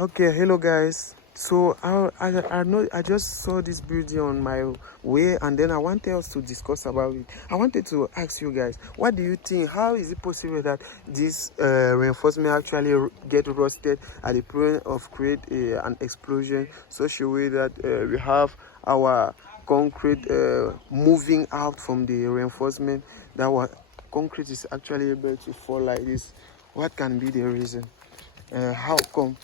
Okay, hello guys. So I know I just saw this building on my way, and then I wanted us to discuss about it. I wanted to ask you guys, what do you think? How is it possible that this reinforcement actually get rusted at the point of create an explosion, such a way that we have our concrete moving out from the reinforcement, that our concrete is actually able to fall like this? What can be the reason? How come?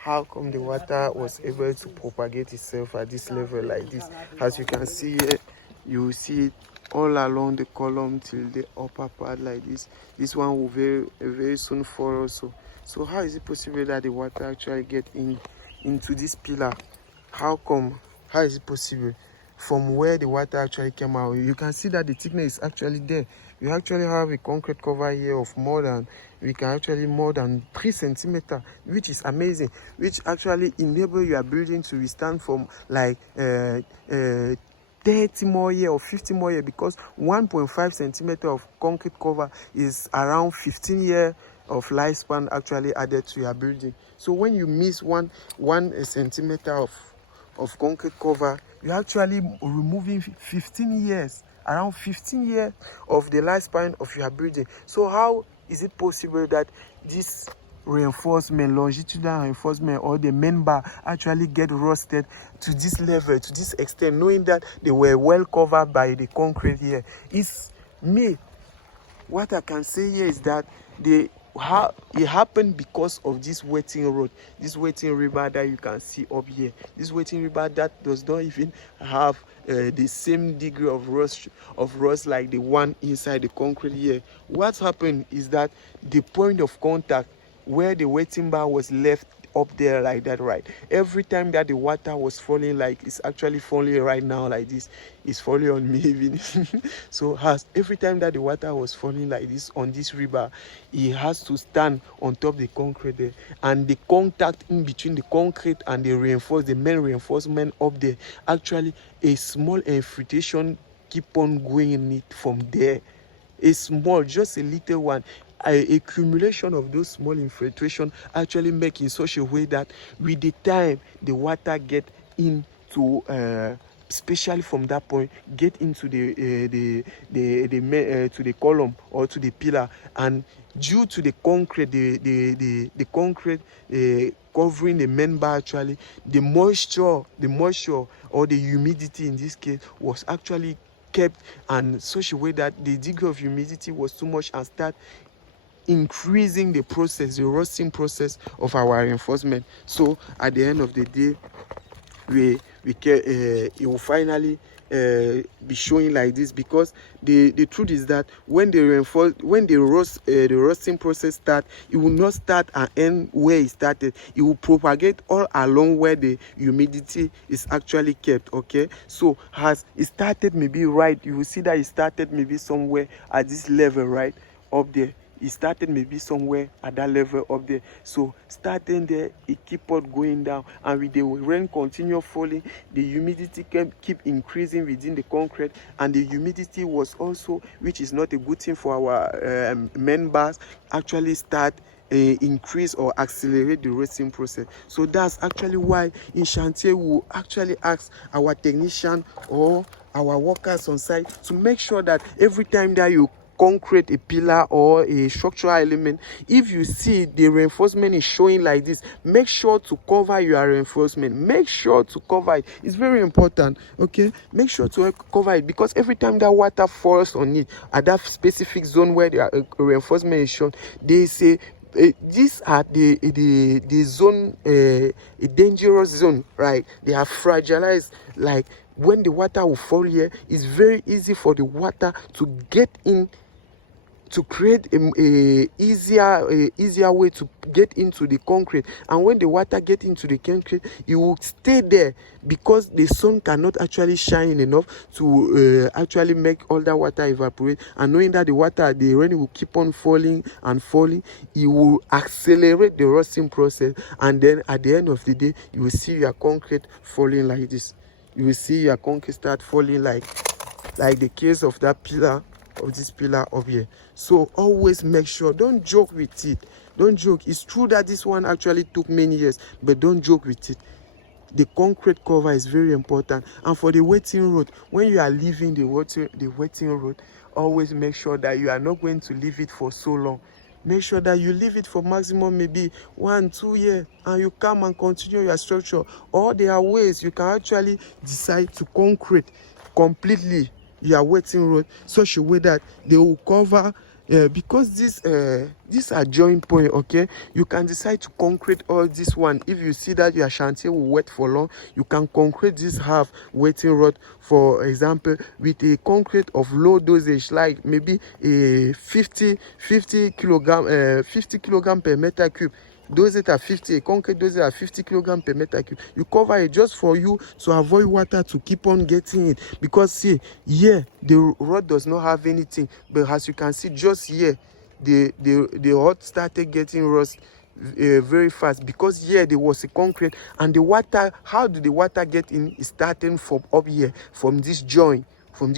How come the water was able to propagate itself at this level like this? As you can see here, you see it all along the column till the upper part like this. This one will very soon fall also. So how is it possible that the water actually get into this pillar? How come? How is it possible? From where the water actually came out, you can see that the thickness is actually there. We actually have a concrete cover here of more than 3 centimeters, which is amazing, which actually enable your building to withstand from like 30 more year or 50 more year, because 1.5 centimeter of concrete cover is around 15 year of lifespan actually added to your building. So when you miss one centimeter of concrete cover, you're actually removing 15 years, around 15 years of the lifespan of your building. So how is it possible that this reinforcement, longitudinal reinforcement, or the main bar actually get rusted to this level, to this extent, knowing that they were well covered by the concrete here? It's me. What I can say here is that it happened because of this wetting road, this wetting river that you can see up here. This wetting river that does not even have the same degree of rust like the one inside the concrete here. What happened is that the point of contact where the wetting bar was left up there like that, right? Every time that the water was falling, like it's actually falling right now like this, it's falling on me even. So every time that the water was falling like this on this river, it has to stand on top of the concrete there, and the contact in between the concrete and the main reinforcement up there, actually a small infiltration keep on going in it from there. A small, just a little one, accumulation of those small infiltration actually make in such a way that with the time the water get into especially from that point, get into to the column or to the pillar, and due to the concrete, the concrete covering the main bar, actually the moisture or the humidity in this case was actually kept and such a way that the degree of humidity was too much and start increasing the rusting process of our reinforcement. So at the end of the day, it will finally be showing like this, because the truth is that when the rusting process start, it will not start and end where it started. It will propagate all along where the humidity is actually kept. Okay, so as it started maybe right, you will see that it started maybe somewhere at this level right up there. It started maybe somewhere at that level up there. So starting there, it keep on going down, and with the rain continue falling, the humidity keep increasing within the concrete, and the humidity was also, which is not a good thing for our main bars, actually start increase or accelerate the rusting process. So that's actually why in chantier we will actually ask our technician or our workers on site to make sure that every time that you concrete a pillar or a structural element, if you see the reinforcement is showing like this, make sure to cover your reinforcement. Make sure to cover it. It's very important. Okay, make sure to cover it, because every time that water falls on it at that specific zone where the reinforcement is shown, they say these are the zone, a dangerous zone, right? They are fragilized. Like when the water will fall here, it's very easy for the water to get in, to create a easier way to get into the concrete. And when the water get into the concrete, it will stay there, because the sun cannot actually shine enough to actually make all that water evaporate. And knowing that the rain will keep on falling and falling, it will accelerate the rusting process. And then at the end of the day, you will see your concrete falling like this. You will see your concrete start falling like the case of that pillar of this pillar up here. So always make sure, don't joke with it. Don't joke. It's true that this one actually took many years, but don't joke with it. The concrete cover is very important. And for the waiting road, when you are leaving the waiting road, always make sure that you are not going to leave it for so long. Make sure that you leave it for maximum maybe 1-2 years, and you come and continue your structure. Or there are ways you can actually decide to concrete completely your waiting road such a way that they will cover, because these are joint point. Okay, you can decide to concrete all this one. If you see that your chantier will wait for long, you can concrete this half waiting road, for example, with a concrete of low dosage, like maybe a 50 kilogram per meter cube. Dosage at 50, a concrete dosage at 50 kilogram per meter cube. You cover it just for you to avoid water to keep on getting it. Because see, here the rod does not have anything, but as you can see, just here the rod started getting rust very fast, because here there was a concrete, and the water, how did the water get in? Is starting from up here, from this joint, from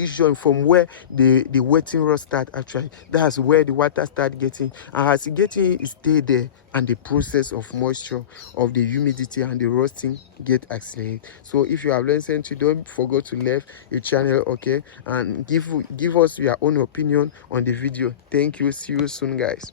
where the wetting rod start. Actually, that's where the water start getting, and as it getting, it stay there, and the process of moisture, of the humidity and the rusting get accelerated. So if you have learned something, don't forget to leave a channel, okay, and give us your own opinion on the video. Thank you. See you soon, guys.